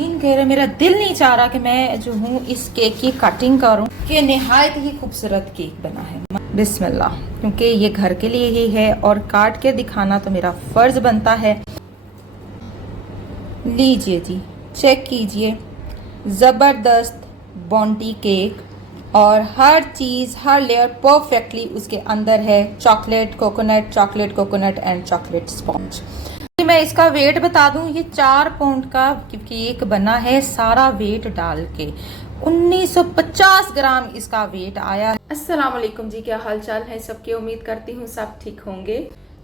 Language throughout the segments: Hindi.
यकीन कह रहे मेरा दिल नहीं चाह रहा कि मैं जो हूँ इस केक की कटिंग करूँ कि निहायत ही खूबसूरत केक बना है। बिस्मिल्लाह, क्योंकि ये घर के लिए ही है और काट के दिखाना तो मेरा फर्ज बनता है। लीजिए जी, चेक कीजिए, ज़बरदस्त बॉन्टी केक और हर चीज़ हर लेयर परफेक्टली उसके अंदर है। Chocolate coconut and chocolate sponge. मैं इसका वेट बता दूं, ये 4 पाउंड का केक बना है सारा वेट डाल के। 1950 ग्राम इसका वेट आया है। अस्सलाम वालेकुम जी, क्या हाल चाल है सबके? उम्मीद करती हूँ सब ठीक होंगे।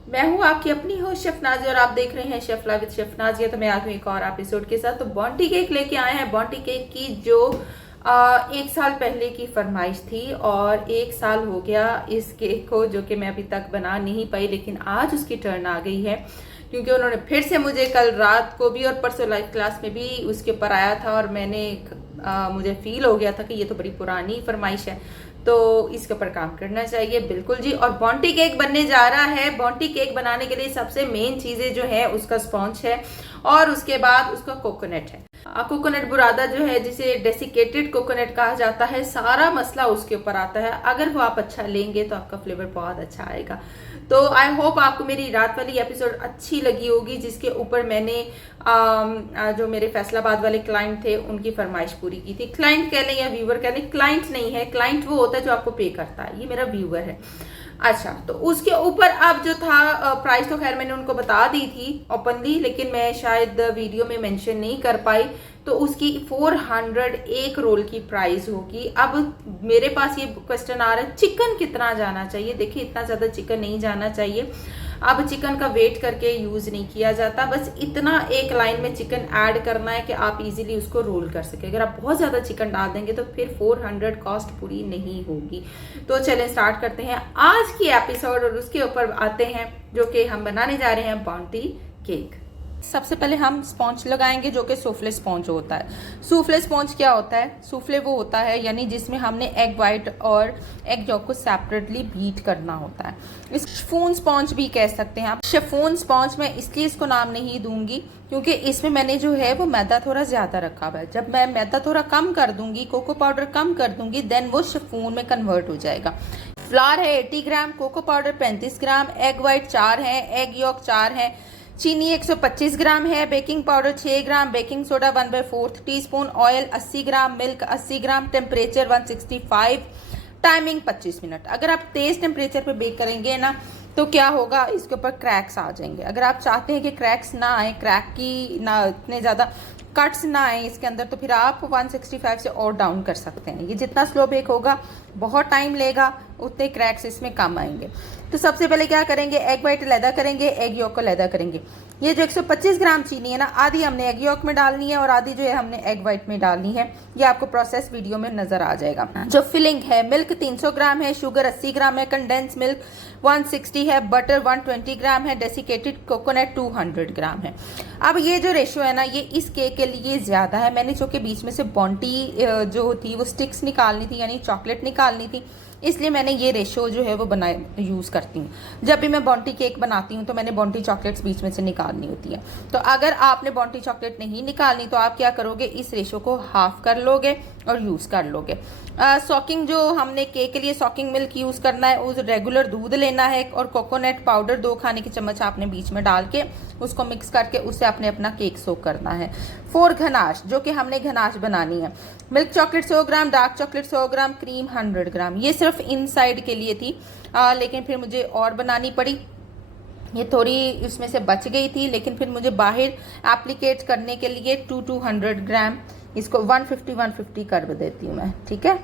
मैं हूँ आपकी अपनी होस्ट शेफ नाजिया और आप देख रहे हैं chef live with chef Nazia. तो मैं आ गई एक और एपिसोड के साथ। तो बॉन्टी केक लेके आए हैं। बॉन्टी केक की जो 1 साल पहले की फरमाइश थी और 1 साल हो गया इस केक को, जो कि मैं अभी तक बना नहीं पाई, लेकिन आज उसकी टर्न आ गई है क्योंकि उन्होंने फिर से मुझे कल रात को भी और परसों लाइव क्लास में भी उसके ऊपर आया था और मुझे फील हो गया था कि ये तो बड़ी पुरानी फरमाइश है, तो इसके ऊपर काम करना चाहिए। बिल्कुल जी। और बॉन्टी केक बनने जा रहा है। बॉन्टी केक बनाने के लिए सबसे मेन चीज़ें जो है उसका स्पॉन्ज है और उसके बाद उसका कोकोनट है। कोकोनट बुरादा जो है, जिसे डेसिकेटेड कोकोनट कहा जाता है, सारा मसला उसके ऊपर आता है। अगर वो आप अच्छा लेंगे तो आपका फ्लेवर बहुत अच्छा आएगा। तो आई होप आपको मेरी रात वाली एपिसोड अच्छी लगी होगी, जिसके ऊपर मैंने जो मेरे फैसलाबाद वाले क्लाइंट थे उनकी फरमाइश पूरी की थी। क्लाइंट कह लें या व्यूवर कह लें, क्लाइंट नहीं है, क्लाइंट वो होता है जो आपको पे करता है, ये मेरा व्यूवर है। अच्छा, तो उसके ऊपर अब जो था प्राइस तो खैर मैंने उनको बता दी थी ओपनली, लेकिन मैं शायद वीडियो में मेंशन नहीं कर पाई। तो उसकी 401 रोल की प्राइस होगी। अब मेरे पास ये क्वेश्चन आ रहा है, चिकन कितना जाना चाहिए? देखिए, इतना ज़्यादा चिकन नहीं जाना चाहिए। अब चिकन का वेट करके यूज़ नहीं किया जाता, बस इतना एक लाइन में चिकन ऐड करना है कि आप इजीली उसको रोल कर सके। अगर आप बहुत ज़्यादा चिकन डाल देंगे तो फिर 400 कॉस्ट पूरी नहीं होगी। तो चलें स्टार्ट करते हैं आज की एपिसोड और उसके ऊपर आते हैं जो कि हम बनाने जा रहे हैं बॉन्टी केक। सबसे पहले हम स्पॉन्ज लगाएंगे जो कि सूफले स्पॉन्ज होता है। सूफले स्पॉन्ज क्या होता है? सूफले वो होता है यानी जिसमें हमने एग वाइट और एग यॉक को सेपरेटली बीट करना होता है। इस शिफॉन स्पॉन्ज भी कह सकते हैं आप। शिफॉन स्पॉन्ज मैं इसलिए इसको नाम नहीं दूंगी क्योंकि इसमें मैंने जो है वो मैदा थोड़ा ज़्यादा रखा हुआ है। जब मैं मैदा थोड़ा कम कर दूंगी, कोको पाउडर कम कर दूंगी, देन वो शिफॉन में कन्वर्ट हो जाएगा। फ्लावर है 80 ग्राम, कोको पाउडर 35 ग्राम, एग वाइट 4 है, एग यॉक 4 है, चीनी 125 ग्राम है, बेकिंग पाउडर 6 ग्राम, बेकिंग सोडा 1/4 टीस्पून, ऑयल 80 ग्राम, मिल्क 80 ग्राम, टेम्परेचर 165, टाइमिंग 25 मिनट। अगर आप तेज़ टेम्परेचर पे बेक करेंगे ना तो क्या होगा, इसके ऊपर क्रैक्स आ जाएंगे। अगर आप चाहते हैं कि क्रैक्स ना आए, क्रैक की ना इतने ज़्यादा कट्स ना आए इसके अंदर, तो फिर आप 165 से और डाउन कर सकते हैं। ये जितना स्लो बेक होगा, बहुत टाइम लेगा, उतने क्रैक्स इसमें कम आएंगे। तो सबसे पहले क्या करेंगे, एग वाइट लैदा करेंगे, एग यॉक को लैदा करेंगे। ये जो 125 ग्राम चीनी है ना, आधी हमने एग यॉक में डालनी है और आधी जो है हमने एग वाइट में डालनी है। ये आपको प्रोसेस वीडियो में नजर आ जाएगा। जो फिलिंग है, मिल्क 300 ग्राम है, शुगर 80 ग्राम है, कंडेंस मिल्क 160 है, बटर 120 ग्राम है, डेसिकेटेड कोकोनट 200 ग्राम है। अब ये जो रेशो है ना, ये इस केक के लिए ज़्यादा है। मैंने जो कि बीच में से बॉन्टी जो थी वो स्टिक्स निकालनी थी, यानी चॉकलेट निकालनी थी, इसलिए मैंने ये रेशो जो है वो यूज़ करती हूँ। जब भी मैं बॉन्टी केक बनाती हूँ तो मैंने बॉन्टी चॉकलेट्स बीच में से निकालनी होती है। तो अगर आपने बॉन्टी चॉकलेट नहीं निकालनी तो आप क्या करोगे, इस रेशो को हाफ कर लोगे और यूज़ कर लोगे। सॉकिंग जो हमने केक के लिए सॉकिंग मिल्क यूज़ करना है, उस रेगुलर दूध लेना है और कोकोनट पाउडर 2 खाने की चम्मच आपने बीच में डाल के उसको मिक्स करके उससे आपने अपना केक सोक करना है। 4 घनाश, जो कि हमने घनाश बनानी है। मिल्क चॉकलेट 100 ग्राम, डार्क चॉकलेट 100 ग्राम, क्रीम 100 ग्राम। ये सिर्फ इनसाइड के लिए थी, लेकिन फिर मुझे और बनानी पड़ी। ये थोड़ी इसमें से बच गई थी, लेकिन फिर मुझे बाहर एप्लीकेट करने के लिए 200 ग्राम, इसको 150 कर देती हूँ मैं, ठीक है,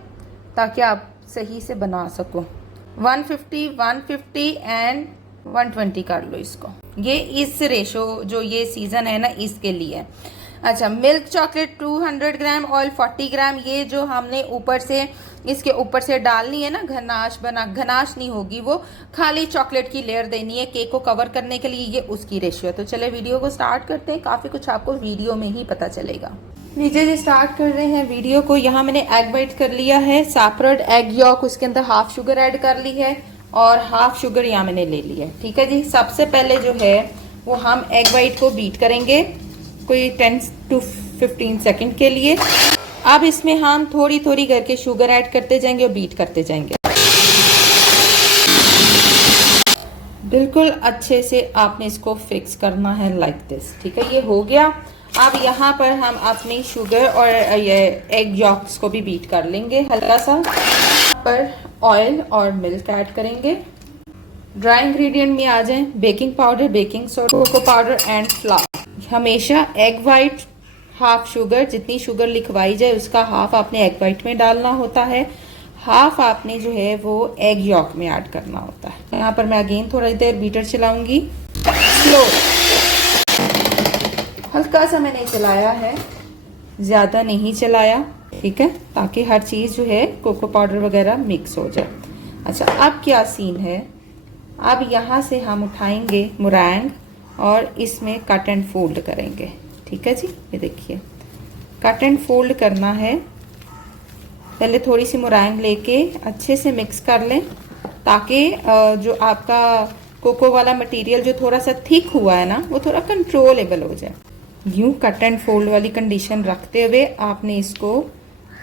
ताकि आप सही से बना सको। 150 एंड 120 कर लो इसको। ये इस रेशो जो ये सीज़न है ना, इसके लिए। अच्छा, मिल्क चॉकलेट 200 ग्राम, ऑयल 40 ग्राम। ये जो हमने ऊपर से इसके ऊपर से डालनी है ना, घनाश नहीं होगी, वो खाली चॉकलेट की लेयर देनी है केक को कवर करने के लिए। ये उसकी रेशियो है। तो चले वीडियो को स्टार्ट करते हैं। काफ़ी कुछ आपको वीडियो में ही पता चलेगा। नीचे जी स्टार्ट कर रहे हैं वीडियो को। यहाँ मैंने एग वाइट कर लिया है, सेपरेट एग यॉक, उसके अंदर हाफ शुगर ऐड कर ली है और हाफ शुगर यहाँ मैंने ले ली है, ठीक है जी। सबसे पहले जो है वो हम एग वाइट को बीट करेंगे, कोई 10 to 15 सेकंड के लिए। अब इसमें हम थोड़ी थोड़ी करके शुगर ऐड करते जाएंगे और बीट करते जाएंगे। बिल्कुल अच्छे से आपने इसको फिक्स करना है लाइक दिस। ठीक है, ये हो गया। अब यहाँ पर हम अपनी शुगर और ये एग यॉक्स को भी बीट कर लेंगे हल्का सा। पर ऑयल और मिल्क ऐड करेंगे। ड्राई इंग्रेडिएंट में आ जाएं baking powder, baking soda, cocoa powder and flour. हमेशा एग वाइट हाफ शुगर, जितनी शुगर लिखवाई जाए उसका हाफ आपने एग वाइट में डालना होता है, हाफ आपने जो है वो एग यॉक में ऐड करना होता है। यहाँ पर मैं अगेन थोड़ी देर बीटर चलाऊंगी, स्लो, हल्का सा मैंने चलाया है, ज़्यादा नहीं चलाया। ठीक है, ताकि हर चीज़ जो है कोको पाउडर वगैरह मिक्स हो जाए। अच्छा, अब क्या सीन है, अब यहाँ से हम उठाएंगे मुरैंग और इसमें कट एंड फोल्ड करेंगे। ठीक है जी, ये देखिए कट एंड फोल्ड करना है। पहले थोड़ी सी मुरैंग लेके अच्छे से मिक्स कर लें, ताकि जो आपका कोको वाला मटेरियल जो थोड़ा सा थिक हुआ है ना, वो थोड़ा कंट्रोलेबल हो जाए। यूं कट एंड फोल्ड वाली कंडीशन रखते हुए आपने इसको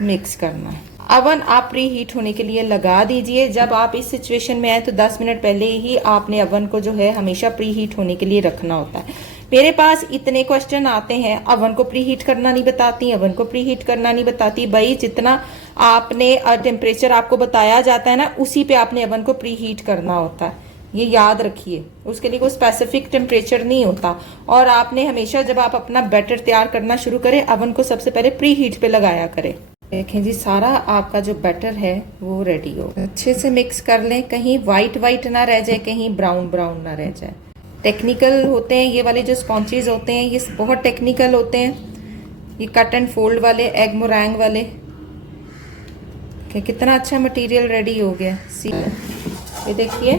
मिक्स करना है। अवन आप प्री हीट होने के लिए लगा दीजिए। जब आप इस सिचुएशन में आए तो 10 मिनट पहले ही आपने अवन को जो है हमेशा प्री हीट होने के लिए रखना होता है। मेरे पास इतने क्वेश्चन आते हैं, अवन को प्री हीट करना नहीं बताती, अवन को प्री हीट करना नहीं बताती। भाई, जितना आपने टेम्परेचर आपको बताया जाता है ना, उसी पे आपने अवन को प्री हीट करना होता है, ये याद रखिए। उसके लिए कोई स्पेसिफिक टेम्परेचर नहीं होता। और आपने हमेशा जब आप अपना बैटर तैयार करना शुरू करें, अवन को सबसे पहले प्री हीट पे लगाया करें। देखें जी, सारा आपका जो बैटर है वो रेडी हो। अच्छे से मिक्स कर लें, कहीं वाइट वाइट ना रह जाए, कहीं ब्राउन ब्राउन ना रह जाए। टेक्निकल होते हैं ये वाले जो स्पॉन्चेज होते हैं, ये बहुत टेक्निकल होते हैं। ये कट एंड फोल्ड वाले एग मोरैंग वाले, कितना अच्छा मटेरियल रेडी हो गया। सी, ये देखिए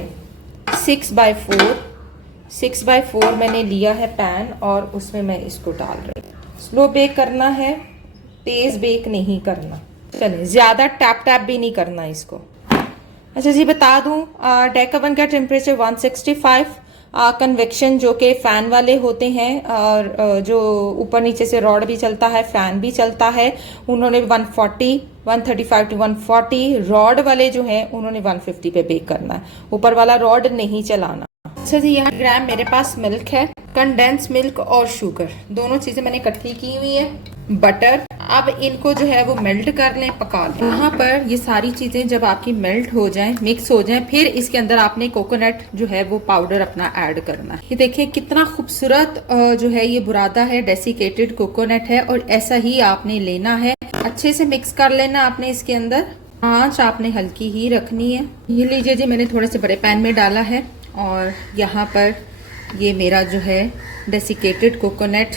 6x4 मैंने लिया है पैन, और उसमें मैं इसको डाल रही हूँ। स्लो बेक करना है, तेज बेक नहीं करना। चलिए, ज्यादा टैप टैप भी नहीं करना इसको। अच्छा जी, बता दूं डेक ओवन का टेम्परेचर 165, कन्वेक्शन जो कि फैन वाले होते हैं, और जो ऊपर नीचे से रॉड भी चलता है, फैन भी चलता है, उन्होंने 135 टू 140। रॉड वाले जो हैं उन्होंने 150 पे बेक करना है, ऊपर वाला रॉड नहीं चलाना। अच्छा जी, यहाँ ग्राम मेरे पास मिल्क है, कंडेंस मिल्क और शुगर, दोनों चीजें मैंने इकट्ठी की हुई है, बटर। अब इनको जो है वो मेल्ट कर लें, पका लें। यहाँ पर ये सारी चीजें जब आपकी मेल्ट हो जाएं, मिक्स हो जाएं, फिर इसके अंदर आपने कोकोनट जो है वो पाउडर अपना ऐड करना है। ये देखिए कितना खूबसूरत जो है ये बुरादा है, डेसिकेटेड कोकोनट है, और ऐसा ही आपने लेना है। अच्छे से मिक्स कर लेना आपने इसके अंदर। आंच आपने हल्की ही रखनी है। ये लीजिए जी, मैंने थोड़े से बड़े पैन में डाला है, और यहाँ पर ये मेरा जो है डेसिकेटेड कोकोनट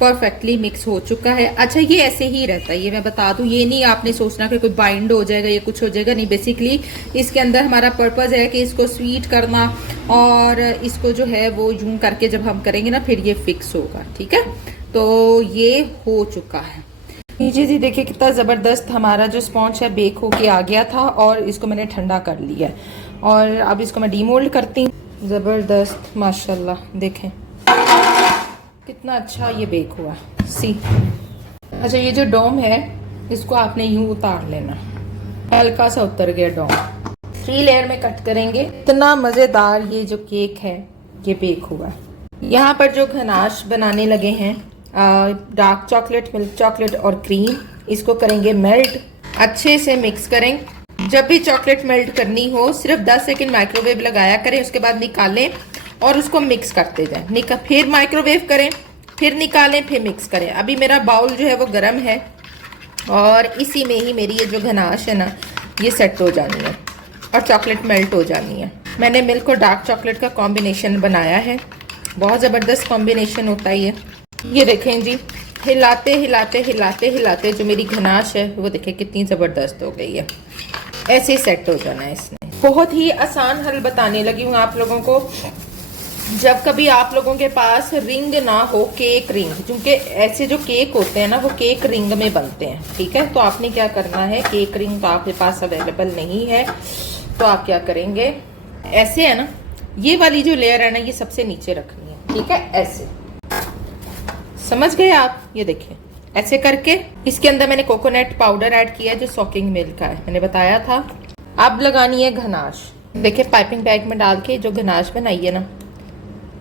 परफेक्टली मिक्स हो चुका है। अच्छा, ये ऐसे ही रहता है, ये मैं बता दूं, ये नहीं आपने सोचना कि कोई बाइंड हो जाएगा या कुछ हो जाएगा, नहीं। बेसिकली इसके अंदर हमारा पर्पस है कि इसको स्वीट करना, और इसको जो है वो यूं करके जब हम करेंगे ना, फिर ये फिक्स होगा। ठीक है, तो ये हो चुका है। नीचे जी देखिए कितना ज़बरदस्त हमारा जो स्पॉन्ज है बेक होके आ गया था, और इसको मैंने ठंडा कर लिया है, और अब इसको मैं डीमोल्ड करती हूँ। ज़बरदस्त, माशाल्लाह, देखें कितना अच्छा ये बेक हुआ। सी, अच्छा, ये जो डोम है इसको आपने यूं उतार लेना, हल्का सा उतर गया डोम। 3 लेयर में कट करेंगे। इतना मज़ेदार ये जो केक है ये बेक हुआ। यहाँ पर जो गनाश बनाने लगे हैं, डार्क चॉकलेट, मिल्क चॉकलेट और क्रीम, इसको करेंगे मेल्ट। अच्छे से मिक्स करें। जब भी चॉकलेट मेल्ट करनी हो, सिर्फ 10 सेकंड माइक्रोवेव लगाया करें, उसके बाद निकालें और उसको मिक्स करते जाएं। फिर माइक्रोवेव करें, फिर निकालें, फिर मिक्स करें। अभी मेरा बाउल जो है वो गर्म है, और इसी में ही मेरी ये जो गनाश है ना, ये सेट हो जानी है और चॉकलेट मेल्ट हो जानी है। मैंने मिल्क और डार्क चॉकलेट का कॉम्बिनेशन बनाया है, बहुत ज़बरदस्त कॉम्बिनेशन होता है ये देखें जी, हिलाते हिलाते हिलाते हिलाते जो मेरी गनाश है वो देखें कितनी ज़बरदस्त हो गई है। ऐसे ही सेट हो जाना है इसने। बहुत ही आसान हल बताने लगी हूँ आप लोगों को। जब कभी आप लोगों के पास रिंग ना हो, केक रिंग, क्योंकि ऐसे जो केक होते हैं ना वो केक रिंग में बनते हैं। ठीक है, तो आपने क्या करना है, केक रिंग तो आपके पास अवेलेबल नहीं है, तो आप क्या करेंगे, ऐसे है ना, ये वाली जो लेयर है ना, ये सबसे नीचे रखनी है। ठीक है, ऐसे, समझ गए आप? ये देखिए ऐसे करके इसके अंदर मैंने कोकोनट पाउडर ऐड किया है जो सॉकिंग मिल्क का है, मैंने बताया था। अब लगानी है गनाश। देखिए पाइपिंग बैग में डाल के जो गनाश बनाई है ना,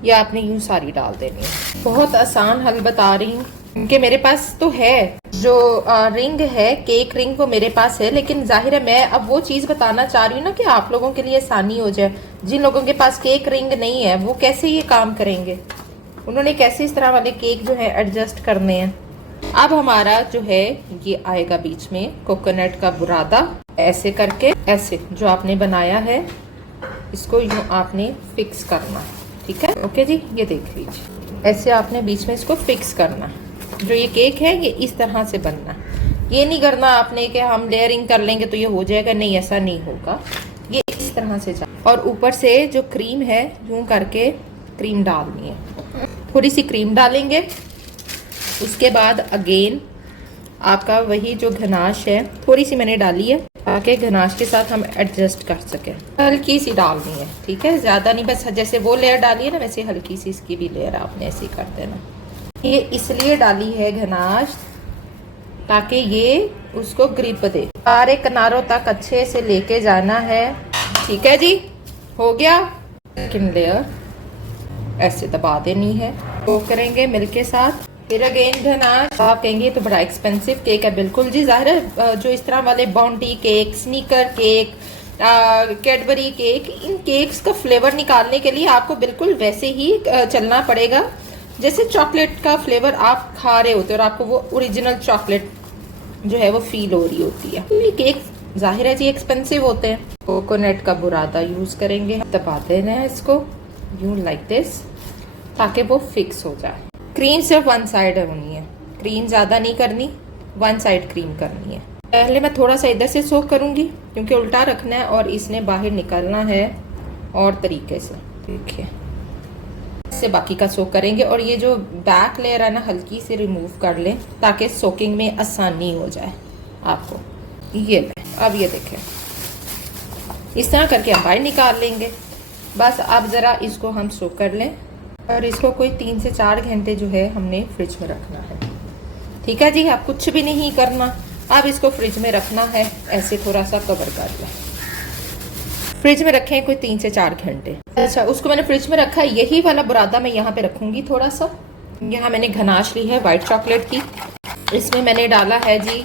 ये आपने यूं सारी डाल देनी है। बहुत आसान हल बता रही हूँ, क्योंकि मेरे पास तो है जो रिंग है, केक रिंग, वो मेरे पास है, लेकिन जाहिर है मैं अब वो चीज़ बताना चाह रही हूँ ना कि आप लोगों के लिए आसानी हो जाए। जिन लोगों के पास केक रिंग नहीं है वो कैसे ये काम करेंगे, उन्होंने कैसे इस तरह वाले केक जो है एडजस्ट करने हैं। अब हमारा जो है ये आएगा बीच में कोकोनट का बुरादा, ऐसे करके, ऐसे जो आपने बनाया है इसको यूं आपने फिक्स करना, ठीक है। ओके जी, ये देख लीजिए, ऐसे आपने बीच में इसको फिक्स करना। जो ये केक है ये इस तरह से बनना। ये नहीं करना आपने कि हम लेयरिंग कर लेंगे तो ये हो जाएगा, नहीं, ऐसा नहीं होगा। ये इस तरह से जा, और ऊपर से जो क्रीम है यूं करके क्रीम डालनी है। थोड़ी सी क्रीम डालेंगे, उसके बाद अगेन आपका वही जो गनाश है, थोड़ी सी मैंने डाली है ताकि गनाश के साथ हम एडजस्ट कर सकें। हल्की सी डालनी है, ठीक है, ज़्यादा नहीं, बस जैसे वो लेयर डाली है ना वैसे हल्की सी इसकी भी लेयर आपने ऐसे कर देना। ये इसलिए डाली है गनाश ताकि ये उसको ग्रिप दे, सारे किनारों तक अच्छे से लेके जाना है, ठीक है जी। हो गया, सेकंड लेयर ऐसे दबा देनी है, वो करेंगे मिल्क के साथ। फिर अगेन गनाश, आप कहेंगे तो बड़ा एक्सपेंसिव केक है, बिल्कुल जी, जाहिर है जो इस तरह वाले Bounty cake, Snicker cake, Cadbury cake, इन केक्स का फ्लेवर निकालने के लिए आपको बिल्कुल वैसे ही चलना पड़ेगा जैसे चॉकलेट का फ्लेवर आप खा रहे होते हो और आपको वो ओरिजिनल चॉकलेट जो है वो फील हो रही होती है। ये केक जाहिर है जी एक्सपेंसिव होते हैं। कोकोनट का बुरादा यूज करेंगे, दबा देना है इसको यूं लाइक दिस ताकि वो फिक्स हो जाए। क्रीम सिर्फ वन साइड होनी है, क्रीम ज्यादा नहीं करनी, वन साइड क्रीम करनी है। पहले मैं थोड़ा सा इधर से सोक करूंगी क्योंकि उल्टा रखना है और इसने बाहर निकलना है और तरीके से, देखिए इससे बाकी का सोक करेंगे। और ये जो बैक लेयर है ना हल्की से रिमूव कर लें ताकि सोकिंग में आसानी हो जाए आपको। ये अब ये देखें, इस तरह करके हम बाहर निकाल लेंगे। बस अब ज़रा इसको हम सोक कर लें और इसको कोई 3 से 4 घंटे जो है हमने फ्रिज में रखना है, ठीक है जी। आप कुछ भी नहीं करना, अब इसको फ्रिज में रखना है, ऐसे थोड़ा सा कवर कर लें। फ्रिज में रखें कोई 3 से 4 घंटे। अच्छा, उसको मैंने फ्रिज में रखा है। यही वाला बुरादा मैं यहाँ पे रखूंगी थोड़ा सा। यहाँ मैंने गनाश ली है वाइट चॉकलेट की, इसमें मैंने डाला है जी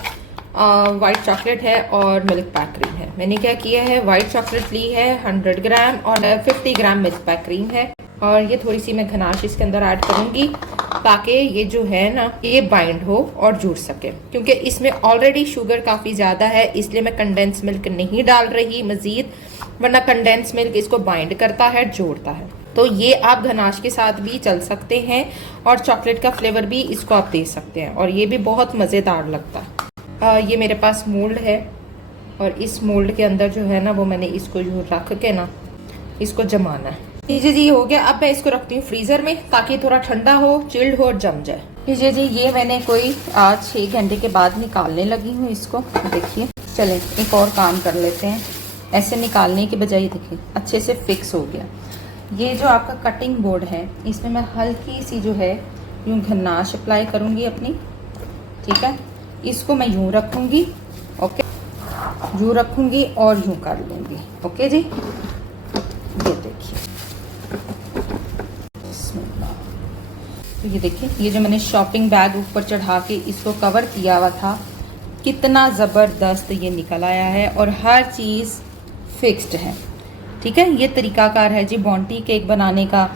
वाइट चॉकलेट है और मिल्क पैक क्रीम है। मैंने क्या किया है, वाइट चॉकलेट ली है 100 ग्राम और 50 ग्राम मिल्क पैक क्रीम है, और ये थोड़ी सी मैं गनाश इसके अंदर ऐड करूंगी ताकि ये जो है ना ये बाइंड हो और जुड़ सके। क्योंकि इसमें ऑलरेडी शुगर काफ़ी ज़्यादा है इसलिए मैं कंडेंस मिल्क नहीं डाल रही मज़ीद, वरना कंडेंस मिल्क इसको बाइंड करता है, जोड़ता है। तो ये आप गनाश के साथ भी चल सकते हैं और चॉकलेट का फ्लेवर भी इसको आप दे सकते हैं और ये भी बहुत मज़ेदार लगता है। ये मेरे पास मोल्ड है और इस मोल्ड के अंदर जो है ना वो मैंने इसको यूँ रख के ना इसको जमाना है। जी जी हो गया। अब मैं इसको रखती हूँ फ्रीज़र में ताकि थोड़ा ठंडा हो, चिल्ड हो और जम जाए। जी जी ये मैंने कोई आज 6 घंटे के बाद निकालने लगी हूँ इसको। देखिए, चलें एक और काम कर लेते हैं। ऐसे निकालने के बजाय देखिए अच्छे से फिक्स हो गया। ये जो आपका कटिंग बोर्ड है इसमें मैं हल्की सी जो है यूँ गनाश अप्लाई करूँगी अपनी, ठीक है। इसको मैं यूँ रखूँगी, ओके, यूँ रखूँगी और यूँ कर लूँगी, ओके जी। ये देखिए, तो ये देखिए ये जो मैंने शॉपिंग बैग ऊपर चढ़ा के इसको कवर किया हुआ था, कितना ज़बरदस्त ये निकल आया है और हर चीज़ फिक्स्ड है, ठीक है। ये तरीकाकार है जी बॉन्टी केक बनाने का,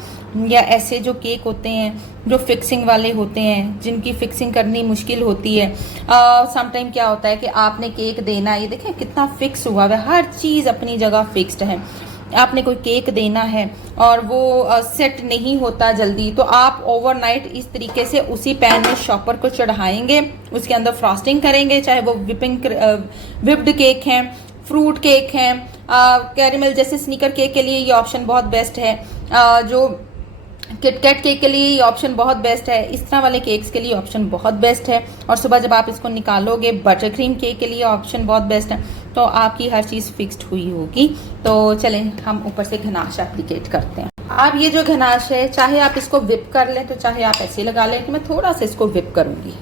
या ऐसे जो केक होते हैं जो फिक्सिंग वाले होते हैं जिनकी फिक्सिंग करनी मुश्किल होती है। सम टाइम क्या होता है कि आपने केक देना है, ये देखें कितना फिक्स हुआ है, हर चीज़ अपनी जगह फिक्स्ड है। आपने कोई केक देना है और वो सेट नहीं होता जल्दी, तो आप ओवरनाइट इस तरीके से उसी पैन में शॉपर को चढ़ाएंगे, उसके अंदर फ्रॉस्टिंग करेंगे, चाहे वो विप्ड केक हैं, फ्रूट केक हैं, कैरेमल जैसे स्नीकर केक के लिए ये ऑप्शन बहुत बेस्ट है, जो किटकैट केक के लिए ये ऑप्शन बहुत बेस्ट है, इस तरह वाले केक्स के लिए ऑप्शन बहुत बेस्ट है। और सुबह जब आप इसको निकालोगे बटर क्रीम केक के लिए ऑप्शन बहुत बेस्ट है। तो आपकी हर चीज़ फिक्स्ड हुई होगी। तो चलें हम ऊपर से गनाश एप्लीकेट करते हैं। अब ये जो गनाश है चाहे आप इसको विप कर लें तो चाहे आप ऐसे लगा लें कि मैं थोड़ा सा इसको विप करूँगी।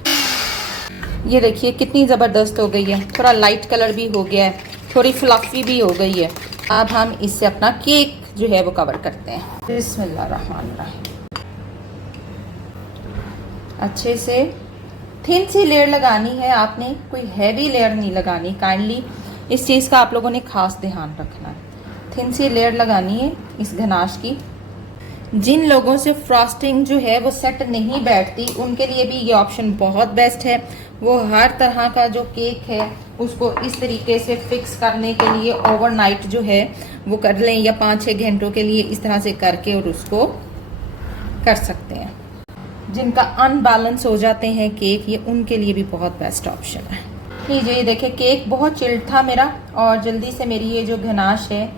ये देखिए कितनी ज़बरदस्त हो गई है, थोड़ा लाइट कलर भी हो गया है, थोड़ी फ्लफी भी हो गई है। अब हम इससे अपना केक जो है वो कवर करते हैं। बिस्मिल्लाहिर्रहमानिर्रहीम। अच्छे से थिन सी लेयर लगानी है आपने, कोई हैवी लेयर नहीं लगानी। काइंडली इस चीज़ का आप लोगों ने खास ध्यान रखना है। थिन सी लेयर लगानी है इस गनाश की। जिन लोगों से फ्रॉस्टिंग जो है वो सेट नहीं बैठती उनके लिए भी ये ऑप्शन बहुत बेस्ट है। वो हर तरह का जो केक है उसको इस तरीके से फिक्स करने के लिए ओवरनाइट जो है वो कर लें, या 5-6 घंटों के लिए इस तरह से करके और उसको कर सकते हैं। जिनका अनबैलेंस हो जाते हैं केक, ये उनके लिए भी बहुत बेस्ट ऑप्शन है। लीजिए ये देखिए केक बहुत चिल्ड था मेरा और जल्दी से मेरी ये जो गनाश है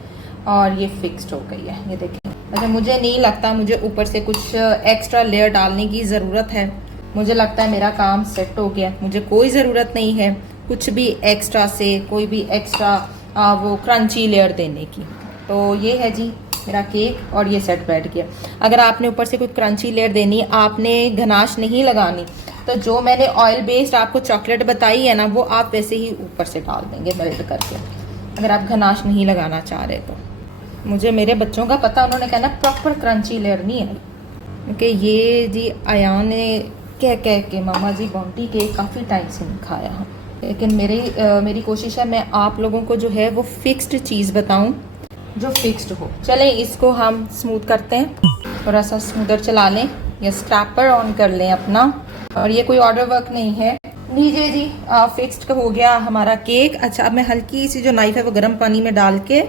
और ये फिक्स्ड हो गई है। ये देखिए अच्छा, मुझे नहीं लगता मुझे ऊपर से कुछ एक्स्ट्रा लेयर डालने की ज़रूरत है। मुझे लगता है मेरा काम सेट हो गया। मुझे कोई ज़रूरत नहीं है कुछ भी एक्स्ट्रा से, कोई भी एक्स्ट्रा वो क्रंची लेयर देने की। तो ये है जी मेरा केक और ये सेट बैठ गया। अगर आपने ऊपर से कोई क्रंची लेयर देनी, आपने गनाश नहीं लगानी, तो जो मैंने ऑयल बेस्ड आपको चॉकलेट बताई है ना, वो आप वैसे ही ऊपर से डाल देंगे मेल्ट करके, अगर आप गनाश नहीं लगाना चाह रहे तो। मुझे मेरे बच्चों का पता, उन्होंने कहना प्रॉपर क्रंची लेयर नहीं है, क्योंकि ये जी आयान ने कह कह के मामा जी बॉन्टी केक काफ़ी टाइम से नहीं खाया हम। लेकिन मेरी कोशिश है मैं आप लोगों को जो है वो फिक्स्ड चीज़ बताऊं जो फिक्स्ड हो। चलें इसको हम स्मूथ करते हैं, थोड़ा सा स्मूदर चला लें या स्क्रैपर ऑन कर लें अपना। और ये कोई ऑर्डर वर्क नहीं है। लीजिए जी फिक्स्ड हो गया हमारा केक। अच्छा अब मैं हल्की सी जो नाइफ है वो गर्म पानी में डाल के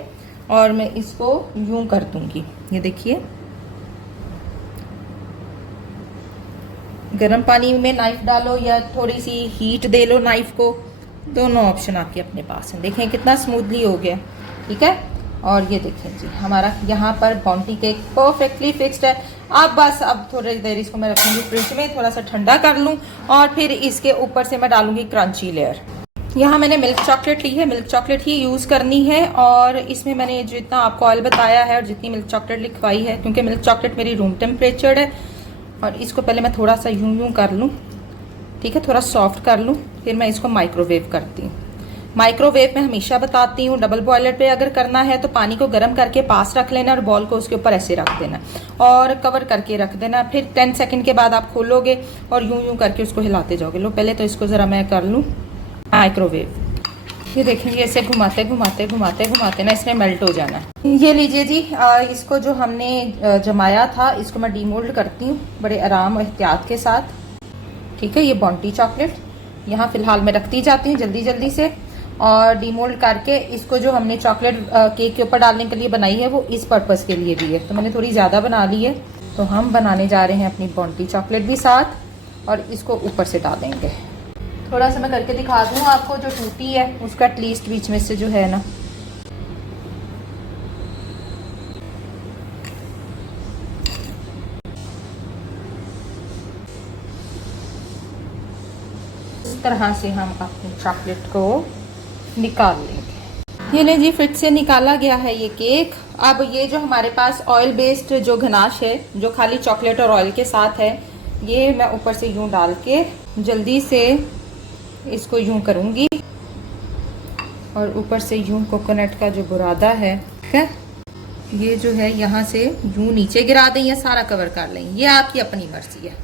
और मैं इसको यूं कर दूंगी। ये देखिए गर्म पानी में नाइफ डालो या थोड़ी सी हीट दे लो नाइफ को, दोनों ऑप्शन आपके अपने पास हैं। देखें कितना स्मूथली हो गया, ठीक है। और ये देखें जी हमारा यहाँ पर बॉन्टी केक परफेक्टली फिक्स्ड है। अब थोड़ी देर इसको मैं रखूँगी फ्रिज में, थोड़ा सा ठंडा कर लूँ और फिर इसके ऊपर से मैं डालूँगी क्रंची लेयर। यहाँ मैंने मिल्क चॉकलेट ली है, मिल्क चॉकलेट ही यूज़ करनी है। और इसमें मैंने जितना आपको ऑयल बताया है और जितनी मिल्क चॉकलेट लिखवाई है, क्योंकि मिल्क चॉकलेट मेरी रूम टेम्परेचर है। और इसको पहले मैं थोड़ा सा यूं कर लूँ, ठीक है, थोड़ा सॉफ्ट कर लूँ, फिर मैं इसको माइक्रोवेव करती हूँ। माइक्रोवेव में हमेशा बताती हूँ डबल बॉयलर पे अगर करना है तो पानी को गर्म करके पास रख लेना और बॉल को उसके ऊपर ऐसे रख देना और कवर करके रख देना। फिर 10 सेकंड के बाद आप खोलोगे और यूं करके उसको हिलाते जाओगे। लो पहले तो इसको ज़रा मैं कर लूँ माइक्रोवेव। ये देखेंगे ऐसे घुमाते घुमाते घुमाते घुमाते ना इसने मेल्ट हो जाना है। ये लीजिए जी इसको जो हमने जमाया था इसको मैं डीमोल्ड करती हूँ बड़े आराम और एहतियात के साथ, ठीक है। ये बॉन्टी चॉकलेट यहाँ फ़िलहाल मैं रखती जाती हूँ जल्दी जल्दी से। और डीमोल्ड करके इसको जो हमने चॉकलेट केक के ऊपर डालने के लिए बनाई है वो इस पर्पज़ के लिए भी है, तो मैंने थोड़ी ज़्यादा बना ली है। तो हम बनाने जा रहे हैं अपनी बॉन्टी चॉकलेट भी साथ और इसको ऊपर से डालेंगे। थोड़ा सा मैं करके दिखा दूँ आपको, जो टूटी है उसका एटलीस्ट बीच में से जो है ना, इस तरह से हम अपनी चॉकलेट को निकाल लेंगे। ये ले जी फिर से निकाला गया है ये केक। अब ये जो हमारे पास ऑयल बेस्ड जो गनाश है जो खाली चॉकलेट और ऑयल के साथ है, ये मैं ऊपर से यूं डाल के जल्दी से इसको यूं करूंगी और ऊपर से यूं कोकोनट का जो बुरादा है, ठीक है, ये जो है यहाँ से यूं नीचे गिरा दें या सारा कवर कर लें, ये आपकी अपनी मर्जी है।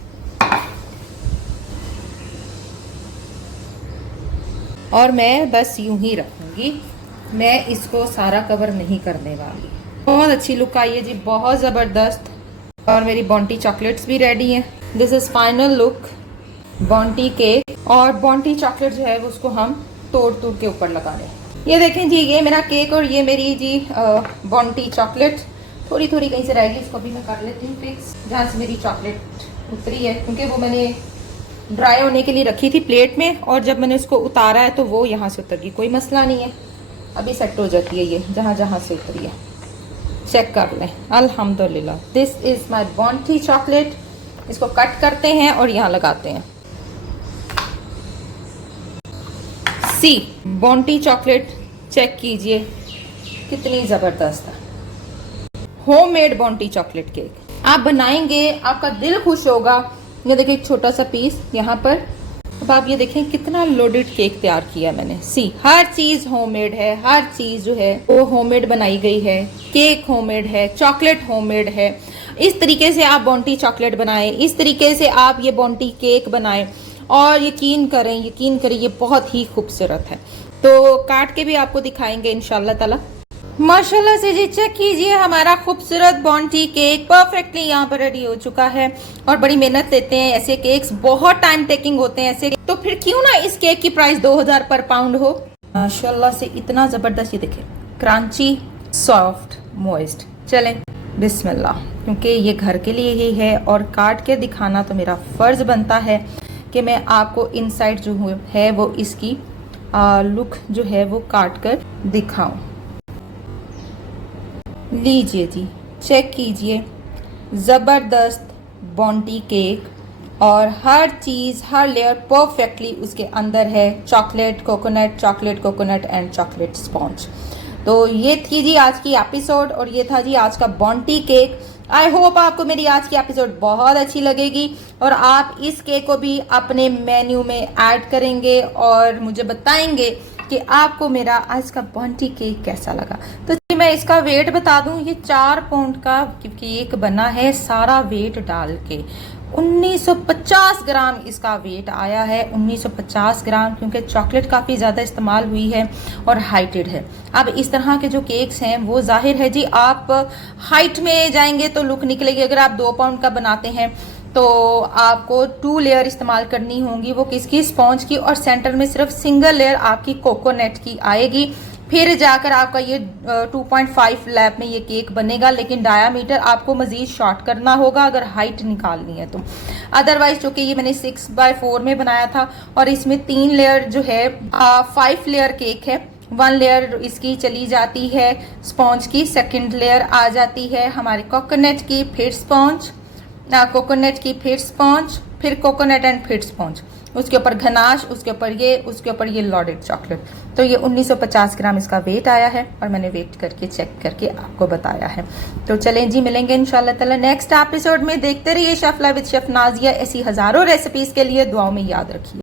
और मैं बस यूं ही रखूंगी, मैं इसको सारा कवर नहीं करने वाली। बहुत अच्छी लुक आई है जी, बहुत ज़बरदस्त। और मेरी बॉन्टी चॉकलेट्स भी रेडी हैं। This is final look bounty cake. और बॉन्टी चॉकलेट जो है उसको हम तोड़ तोड़ के ऊपर लगा रहे हैं। ये देखें जी ये मेरा केक और ये मेरी जी बॉन्टी चॉकलेट थोड़ी थोड़ी कहीं से रहेगी, इसको भी मैं कर लेती हूँ फिक्स जहाँ से मेरी चॉकलेट उतरी है, क्योंकि वो मैंने ड्राई होने के लिए रखी थी प्लेट में और जब मैंने उसको उतारा है तो वो यहाँ से उतर गई। कोई मसला नहीं है, अभी सेट हो जाती है ये जहाँ जहाँ से उतरी है। चेक कर लें, अल्हम्दुलिल्लाह। This is my bounty chocolate. इसको कट करते हैं और यहाँ लगाते हैं। सी बॉन्टी चॉकलेट चेक कीजिए कितनी ज़बरदस्त है। होममेड बॉन्टी चॉकलेट केक आप बनाएंगे, आपका दिल खुश होगा। ये देखिए एक छोटा सा पीस यहाँ पर, अब आप ये देखें कितना लोडेड केक तैयार किया मैंने। सी हर चीज होममेड है, हर चीज जो है वो होममेड बनाई गई है। केक होममेड है, चॉकलेट होममेड है। इस तरीके से आप बॉन्टी चॉकलेट बनाएं, इस तरीके से आप ये बॉन्टी केक बनाएं और यकीन करें ये बहुत ही खूबसूरत है। तो काट के भी आपको दिखाएंगे इंशाल्लाह ताला। माशाल्लाह से जी चेक कीजिए, हमारा खूबसूरत बॉन्टी केक परफेक्टली यहाँ पर रेडी हो चुका है। और बड़ी मेहनत लेते हैं ऐसे केक्स, बहुत टाइम टेकिंग होते हैं ऐसे, तो फिर क्यों ना इस केक की प्राइस 2000 पर पाउंड हो। माशाल्लाह से इतना जबरदस्त, ये देखें क्रंची, सॉफ्ट, मॉइस्ट। चलें बिस्मिल्लाह, क्योंकि ये घर के लिए ही है और काट के दिखाना तो मेरा फर्ज बनता है कि मैं आपको इनसाइड जो है वो इसकी लुक जो है वो काट कर दिखाऊं। लीजिए जी चेक कीजिए, ज़बरदस्त बॉन्टी केक और हर चीज़ हर लेयर परफेक्टली उसके अंदर है। Chocolate coconut and chocolate sponge. तो ये थी जी आज की एपिसोड और ये था जी आज का बॉन्टी केक। आई होप आपको मेरी आज की एपिसोड बहुत अच्छी लगेगी और आप इस केक को भी अपने मेन्यू में ऐड करेंगे और मुझे बताएंगे कि आपको मेरा आज का बॉन्टी केक कैसा लगा। तो मैं इसका वेट बता दूं, ये 4 पाउंड का केक बना है सारा वेट डाल के। 1950 ग्राम इसका वेट आया है, 1950 ग्राम, क्योंकि चॉकलेट काफ़ी ज़्यादा इस्तेमाल हुई है और हाइटेड है। अब इस तरह के जो केक्स हैं वो जाहिर है जी आप हाइट में जाएंगे तो लुक निकलेगी। अगर आप 2 पाउंड का बनाते हैं तो आपको 2 लेयर इस्तेमाल करनी होंगी, वो किसकी, स्पॉन्ज की, और सेंटर में सिर्फ सिंगल लेयर आपकी कोकोनट की आएगी। फिर जाकर आपका ये 2.5 लैब में ये केक बनेगा, लेकिन डायामीटर आपको मजीद शॉर्ट करना होगा अगर हाइट निकालनी है तो। अदरवाइज चूंकि ये मैंने 6x4 में बनाया था और इसमें 3 लेयर जो है 5 लेयर केक है। 1 लेयर इसकी चली जाती है स्पॉन्ज की, सेकंड लेयर आ जाती है हमारी कोकोनट की, फिर स्पॉन्ज, कोकोनट की, फिर स्पॉन्ज, फिर कोकोनट एंड फिर स्पॉन्ज, उसके ऊपर घनाश, उसके ऊपर ये लॉडेड चॉकलेट। तो ये 1950 ग्राम इसका वेट आया है और मैंने वेट करके चेक करके आपको बताया है। तो चलें जी, मिलेंगे इंशाल्लाह ताला नेक्स्ट एपिसोड में। देखते रहिए chef live with chef Nazia. ऐसी हज़ारों रेसिपीज़ के लिए दुआओं में याद रखिए।